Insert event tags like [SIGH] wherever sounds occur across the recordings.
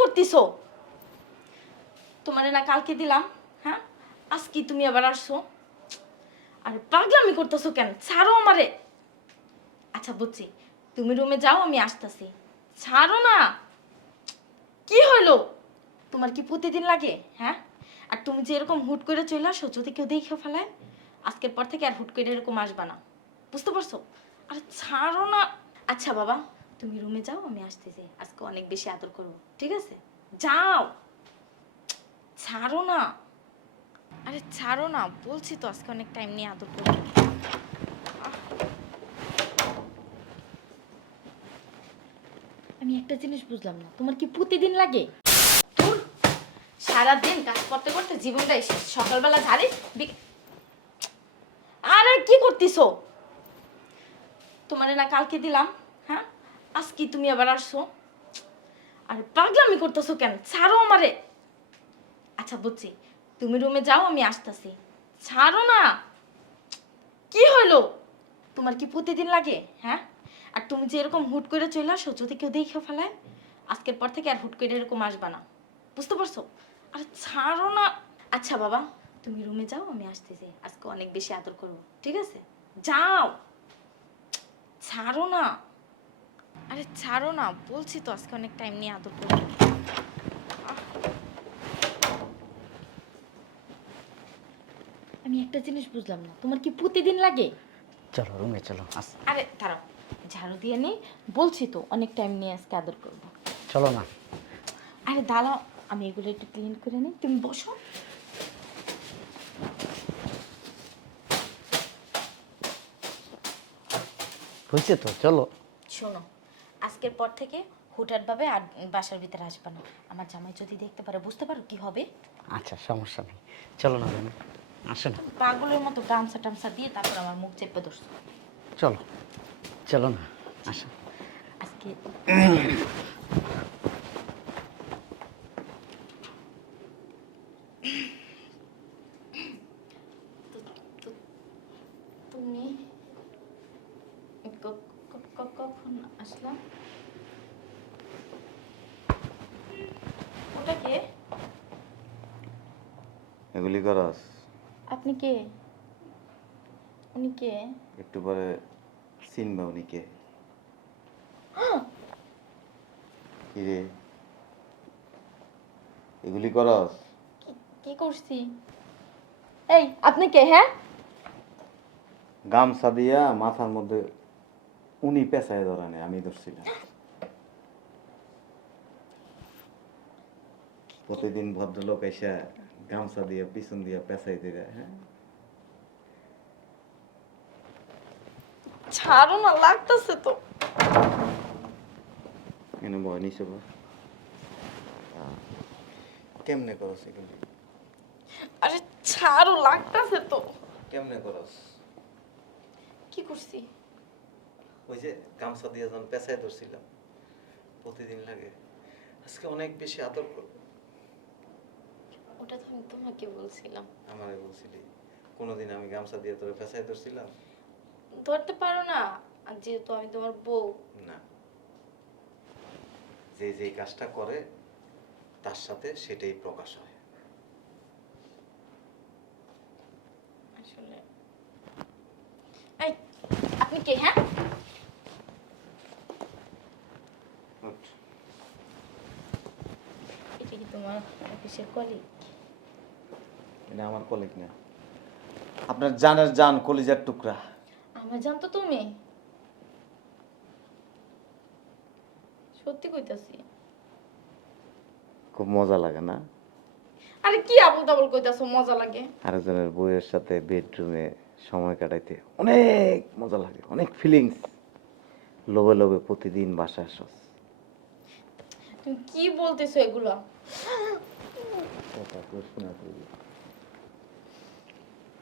করতেছো? তোমারে না কালকে দিলাম হ্যাঁ? আজকে তুমি আবার আসছো। আরে পাগলামি করতেছো কেন? ছাড়ো আমারে। আচ্ছা বুঝছি। তুমি রুমে যাও, আমি আসতেছি। ছাড়ো না। কি হলো তোমার কি প্রতিদিন লাগে হ্যাঁ? আর তুমি যে এরকম হুট করে চলে আসো, যদি কেউ দেখে ফেলায় আজকের পর থেকে আর হুট করে এরকম আসবা না। বুঝতে পারছ? আরে ছাড়ো না। আচ্ছা বাবা। তুমি রুমে যাও আমি আসতেছি। আজকে অনেক বেশি আদর করব। ঠিক আছে? যাও! ছাড়ো না! আরে ছাড়ো না বলছি তো আজকে অনেক টাইম নিয়ে আদর করব। আমি একটা জিনিস বুঝলাম না। তোমার কি প্রতিদিন লাগে? ধুর, সারাদিন কাজ করতে করতে জীবনটাই শেষ। সকালবেলা ঝাড়িস আরে কি করতেছো? তোমারে না কালকে দিলাম হ্যাঁ? আজকে তুমি আবার আসছো? আরে পাগলামি করতেছো কেন? ছাড়ো আমারে। আচ্ছা বুঝছি। তুমি রুমে যাও, আমি আসতেছি। ছাড়ো না। কি হলো তোমার কি প্রতিদিন লাগে হ্যাঁ? আর তুমি যে এরকম হুট করে চলে আসো, যদি কেউ দেখে ফেলায়, আজকের পর থেকে আর হুট করে এরকম আসবা না। বুঝতে পারছ? আর ছাড়ো না। আচ্ছা বাবা, তুমি রুমে যাও, আমি আসতেছি। আজকে অনেক বেশি আদর করব, ঠিক আছে? যাও। ছাড়ো না। আরে ছাড়ো না বলছি তো আজকে অনেক টাইম নিয়ে আদর করব। আমি একটা জিনিস বুঝলাম না তোমার কি প্রতিদিন লাগে? চলো রুমে চলো আস। আরে দাঁড়াও ঝাড়ু দিয়ে নেই বলছি তো অনেক টাইম নিয়ে আজকে আদর করব। চলো না। আরে দাঁড়াও আমি এগুলো একটু ক্লিন করে নিই তুমি বসো। হয়েছে তো চলো। শোনো আজকের পর থেকে হুটহাটভাবে আর বাসার ভিতরে আসবে না। আমার জামাই যদি দেখতে পারে বুঝতে পারো কি হবে? আচ্ছা সমস্যা নেই। চলো না রুমে আসো না পাগলের মতো গামছা টামসা দিয়ে তারপর আমার মুখ চেপে ধরছো। চলো চলো না আসো আজকে তো- তো- তুমি ক- ক- ক- কখন আসলাম ওটা কে এগুলি করস আপনি কে উনি কে? একটু পরে চিনবা উনিকে [GASPS] কি? রে এগুলি করস? কি- কি করছি? এই আপনি কে হ্যাঁ? গামছা দিয়া মাথার মধ্যে উনি পেঁচায় ধরানে আমি ধরছিলাম। প্রতিদিন ভদ্রলোক এসে গামছা দিয়া পিছন দিয়া পেঁচাই দিলে হ্যাঁ? ছাড়ো না লাগতেছে তো। এনে ভয় নিছে। আহ, কেমনে করস এগুলি? আরে ছাড়ো লাগতেছে তো। কেমনে করস? কি করছি? ওই যে গামছা দিয়ে যখন পেঁচায় ধরছিলাম প্রতিদিন লাগে। আজকে অনেক বেশি আদর করব। ওটা তো আমি তোমাকে বলছিলাম। আমারে বলছিলি কোনোদিন আমি গামছা দিয়ে তোরে পেঁচায় ধরছিলাম? ধরতে পারো না আর যেহেতু আমি তোমার বউ। না। যে যে কাজটা করে তার সাথে সেটাই প্রকাশ হয়। আসলে। এই আপনি কে হ্যাঁ? এটা কি তোমার অফিসের কলিগ এটা আমার কলিগ না। আপনার জানের জান কলিজার টুকরা। আমার জানতো তুমি? সত্যি কইতাছি। খুব মজা লাগে না? আরে কি আবল তাবল কইতাছো মজা লাগে? আরেকজনের বউয়ের সাথে বেডরুমে সময় কাটাইতে অনেক মজা লাগে অনেক ফিলিংস লোভে লোভে প্রতিদিন বাসা আসস তুমি কি বলতেছো এগুলো? কথা তো শোনা করবি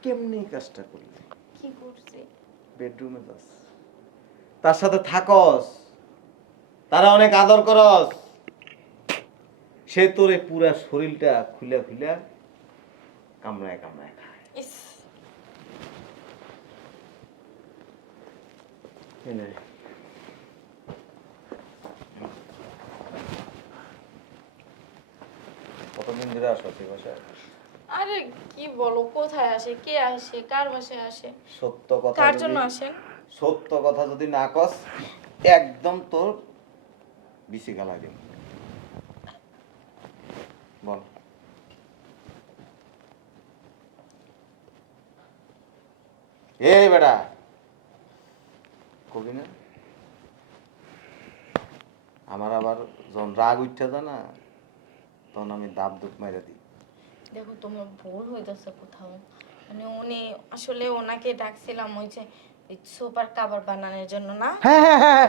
কেমনি কাজটা করলি? কি করছি? বেডরুমে যাস। তার সাথে থাকস। তারা অনেক আদর করস। সে তোর এই পুরা শরীরটা খুলে খুলে কামড়ায় কামড়ায় খায়। কতদিন ধরে আসো তুই বাসায়? আরে কি বলো কোথায় আসে কে আসে কার বাসায় আসে? সত্য কথা কার জন্য আসেন সত্য কথা যদি না কস একদম তোর বিসি গালা দিন বল। এই বেটা কবি না? আমার আবার যখন রাগ উঠতে না তখন আমি দাব দুপ মাইরা দিই। দেখো তোমার ভুল হইতেছে কোথাও। মানে উনি আসলে ওনাকে ডাকছিলাম ওই যে সুপার কাবার বানানোর জন্য না? হ্যাঁ হ্যাঁ হ্যাঁ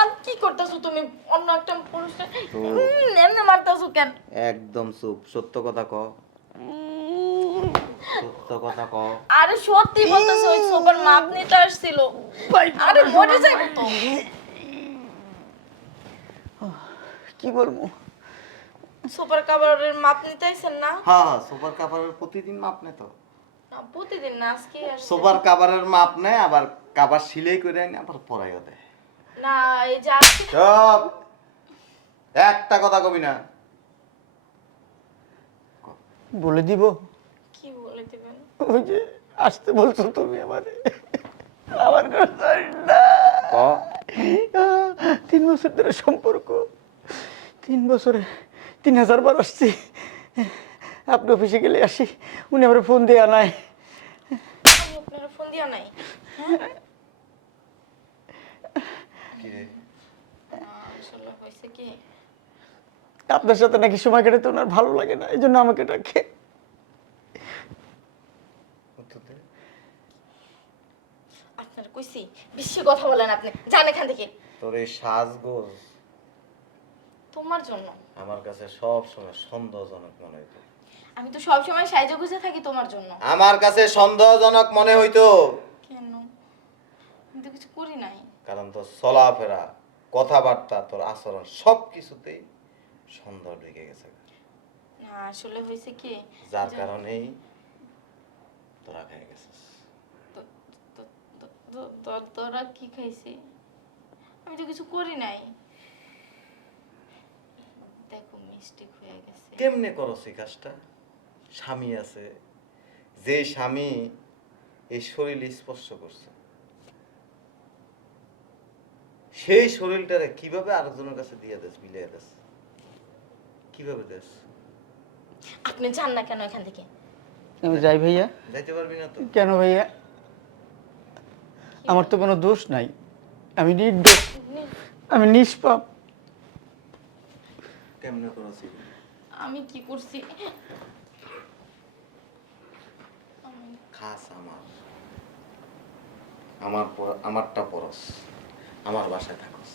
আর কি করতেছো তুমি? অন্য একটা পুরুষ এমনি মারতেছো কেন? একদম চুপ সত্য কথা ক। সত্য কথা ক। আরে সত্যি বলতেছে ওই সুপার মাপ নিতে আসছিল। আরে মরে যাবে তো কি বলব? সুপার কাবারের মাপ নিতে আইছেন না? হ্যাঁ সুপার কাভারের প্রতিদিন মাপ তো না, প্রতিদিন না আজকে আসছে সুপার কাভারের মাপ নেয় আবার কাবার সিলাই করে আনি আবার পরাইও দেয়। না এই যে সব একটা কথা কবি না। বলে দিব? কি বলে দিবেন? ওই যে আসতে বলছো তুমি আমারে। আমার না তিন বছর ধরে সম্পর্ক। তিন বছরে তিন হাজার বার আসছি। আপনি অফিসে গেলে আসি। উনি আমার ফোন দিয়ে আপনার ফোন দিয়া নাই? কি রে? না, আসলে হয়েছে কি? আপনার সাথে নাকি সময় কাটাতে ওনার ভালো লাগে না এই জন্য আমাকে ডাকে। আপনার কইছি বেশি কথা বলেন আপনি। যান এখান থেকে। তোর এই সাজগোজ। তোমার জন্য। আমার কাছে সব সময় সন্দেহজনক মনে হইতো। আমি তো সব সময় সাইজে গুজে থাকি তোমার জন্য। আমার কাছে সন্দেহজনক মনে হইতো। কেন? আমি তো কিছু করি নাই। কারণ তোর চলাফেরা কথাবার্তা তোর আচরণ সব কিছুতেই সন্দেহ ঢুকে গেছে। না আসলে হয়েছে কি? যার কারণেই তোরা খেয়ে গেছিস। তো- তো- তো- তো- তো- তোরা কি খাইছি? আমি তো কিছু করি নাই। মিস্টেক হয়ে গেছে। কেমনে করস এই কাজটা? স্বামী আছে। যে স্বামী এই শরীর স্পর্শ করছে। সেই শরীরটারে কীভাবে আরেকজনের কাছে দিয়ে দেস বিলিয়ে দেস? কীভাবে দেস? আপনি যান না কেন এখান থেকে? আমি যাই ভাইয়া। যাইতে পারবি না তো? কেন ভাইয়া? আমার তো কোনো দোষ নাই। আমি নির্দোষ। আমি নিষ্পাপ। কেমনে আমি কি করছি? খাস আমার। আমার আমারটা পরস। আমার বাসায় থাকস।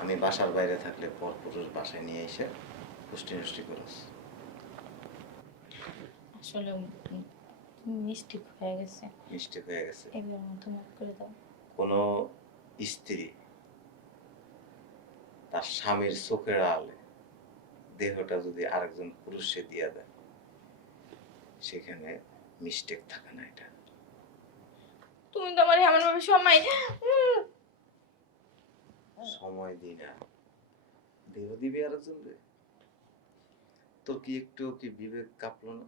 আমি বাসার বাইরে থাকলে পর পুরুষ বাসায় নিয়ে এসে পুষ্টি নষ্টি করস। আসলে মিষ্টি হয়ে গেছে। মিষ্টি হয়ে গেছে। মতো মাফ করে দাও। কোনো স্ত্রী তার স্বামীর চোখের আলে দেহটা যদি আরেকজন পুরুষে দিয়ে দেয় সেখানে মিস্টেক থাকে না এটা। তুমি তো আমার এমন ভাবে সময় সময় দিই না। দেহ দিবি আরেকজন রে। তোর কি একটু কি বিবেক কাঁপলো না?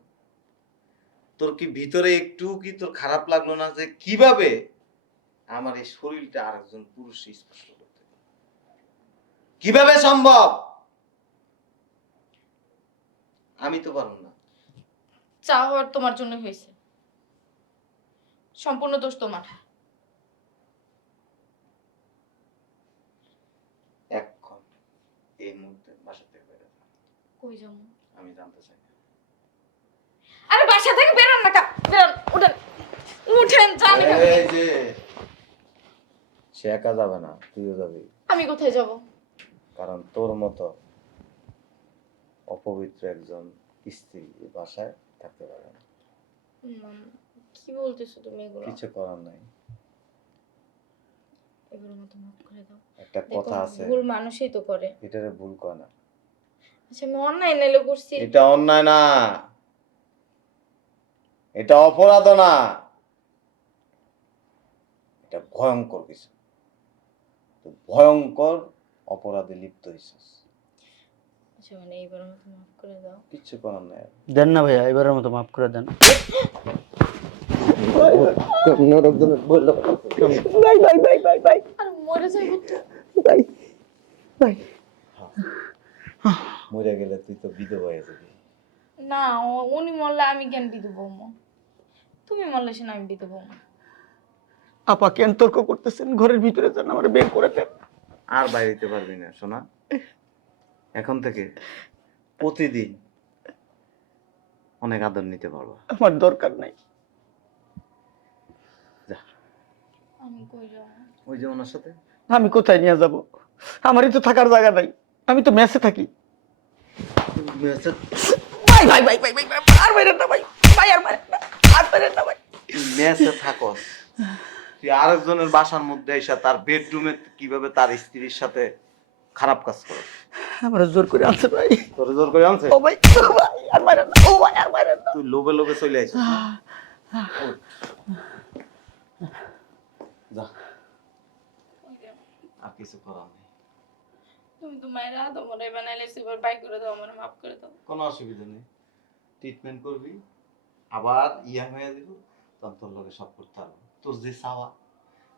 তোর কি ভিতরে একটু কি তোর খারাপ লাগল না যে কীভাবে আমার এই শরীরটা আরেকজন পুরুষ স্পর্শ? কীভাবে সম্ভব? আমি তো পারব না। চা হওয়ার তোমার জন্য হয়েছে। সম্পূর্ণ দোষ তোমার। এখন এই মুহূর্তে বাসা থেকে বেরো কই যাব? আমি জানতে চাই। আরে বাসা থেকে বেরোন না বেরোন উঠেন। উঠেন যান এই যে সে একা যাবে না তুইও যাবি। আমি কোথায় যাব? কারণ তোর মতো অপবিত্র একজন স্ত্রী এই বাসায় থাকতে পারে না। কি বলতেছো তুমি এগুলো? কিছু করার নাই। এগুলোর মতো মাফ করে দাও। একটা কথা আছে। ভুল মানুষই তো করে। এটারে ভুল না। আচ্ছা আমি অন্যায় নাইলে করছি। এটা অন্যায় না। এটা অপরাধ না। এটা ভয়ঙ্কর কিছু। ভয়ঙ্কর অপরাধে লিপ্ত হয়েছিস আচ্ছা মানে এইবার আমাকে মাফ করে দাও। কিচ্ছু করার নাই। দেন না ভাইয়া এবারের মতো মাফ করে দেন। ভাই ভাই ভাই ভাই ভাই। আর মরে যাইব তো। ভাই ভাই। মরে গেলে তুই তো বিধবা হয়ে যাবি। না ও- উনি মরলে আমি কেন বিধু বৌমা তুমি মরলে সে না আমি বিধু বৌমা আপা কেন তর্ক করতেছেন? ঘরের ভিতরে যান আমার বের করে দেন। আর বাইরে পারবি না শোনা এখন থেকে প্রতিদিন অনেক আদর নিতে পারব। আমার দরকার নাই। যা। আমি কই যাব? ওই যে ওনার সাথে? আমি কোথায় নিয়ে যাব? আমারই তো থাকার জায়গা নাই। আমি তো মেসে থাকি। মেসে ভাই ভাই ভাই ভাই ভাই আর বাইরেন না ভাই। ভাই আর না। আর না ভাই। মেসে থাকস। তুই আরেকজনের বাসার মধ্যে এসে তার বেডরুমে কীভাবে তার স্ত্রীর সাথে খারাপ কাজ করে? আমার জোর করে আনছে ভাই তোর জোর করে আনছে? ও ভাই ও ভাই আর বাইরেন না ও ভাই আর বাইরেন না। তুই লোভে লোভে চলে আইছিস যা। আর কিছু করার নেই। তুমি তো মায়ের মনে বানাইলে সেবার বাই করে দাও আমার মাফ করে দাও। কোনো অসুবিধা নেই। ট্রিটমেন্ট করবি আবার ইয়া হয়ে দিব তখন তোর লোকে সব করতে পারব। তোর যে চাওয়া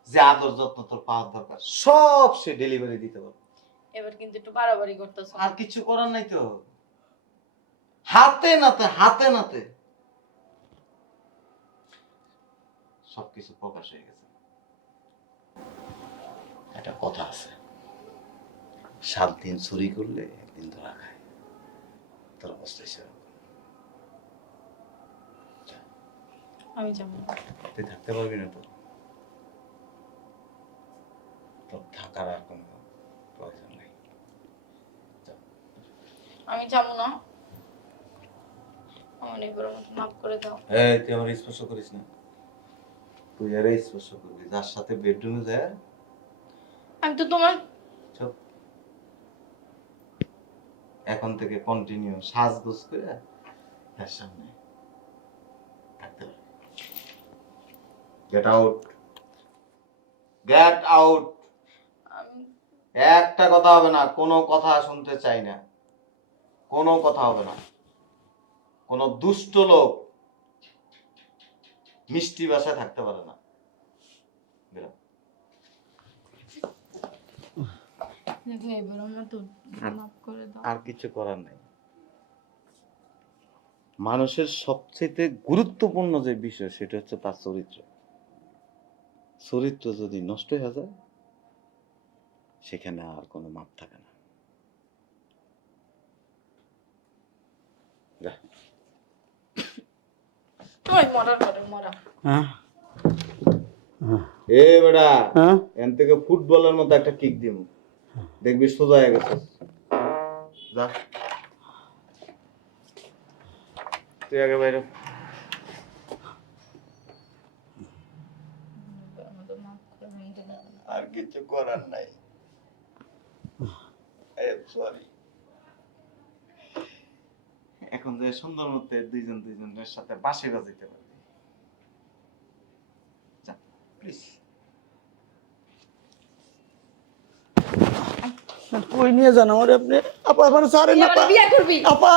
যে আদর যত্ন তোর পাওয়ার দরকার সব সে ডেলিভারি দিতে পারবে। এবার কিন্তু একটু বাড়াবাড়ি করতেছো। আর কিছু করার নাই তো। হাতে নাতে হাতে নাতে। সবকিছু প্রকাশ হয়ে গেছে। একটা কথা আছে। সাত দিন চুরি করলে একদিন ধরা খায়। তোর অবস্থা সেরকম আমি যাব। তুই থাকতে পারবি না তো। থাকার আর কোনো প্রয়োজন নেই। আমি যাব না। আমার এবার মাফ করে দাও। এই তুই আমার স্পর্শ করিস না। তুই আরে স্পর্শ করবি যার সাথে বেডরুমে যায় আমি তো তোমার চুপ। এখন থেকে কন্টিনিউ সাজগোজ করে তার সামনে থাকতে পারবি গেট আউট গেট আউট একটা কথা হবে না কোনো কথা শুনতে চাই না। কোনো কথা হবে না। কোনো দুষ্ট লোক মিষ্টি বাসায় থাকতে পারে না। আর কিছু করার নাই। মানুষের সবচেয়ে গুরুত্বপূর্ণ যে বিষয় সেটা হচ্ছে তার চরিত্র। চরিত্র যদি নষ্ট হয়ে যায় সেখানে আর কোনো মাপ থাকে না। হ্যাঁ। এ বেটা হ্যাঁ? এন থেকে ফুটবলের মতো একটা কিক দিব দেখবি সোজা হয়ে গেছে। যা। তুই আগে বাইরে আমাকে মাফ করে আমি যাব না। আর কিছু করার নাই। সরি এখন যে সুন্দর মতে দুইজন দুইজনের সাথে বাসে বাজাইতে পারবি। যা। প্লিজ কই নিয়ে যান আমার আপনি? আপা আমার সারে না আপা। বিয়ে করবি? আপা।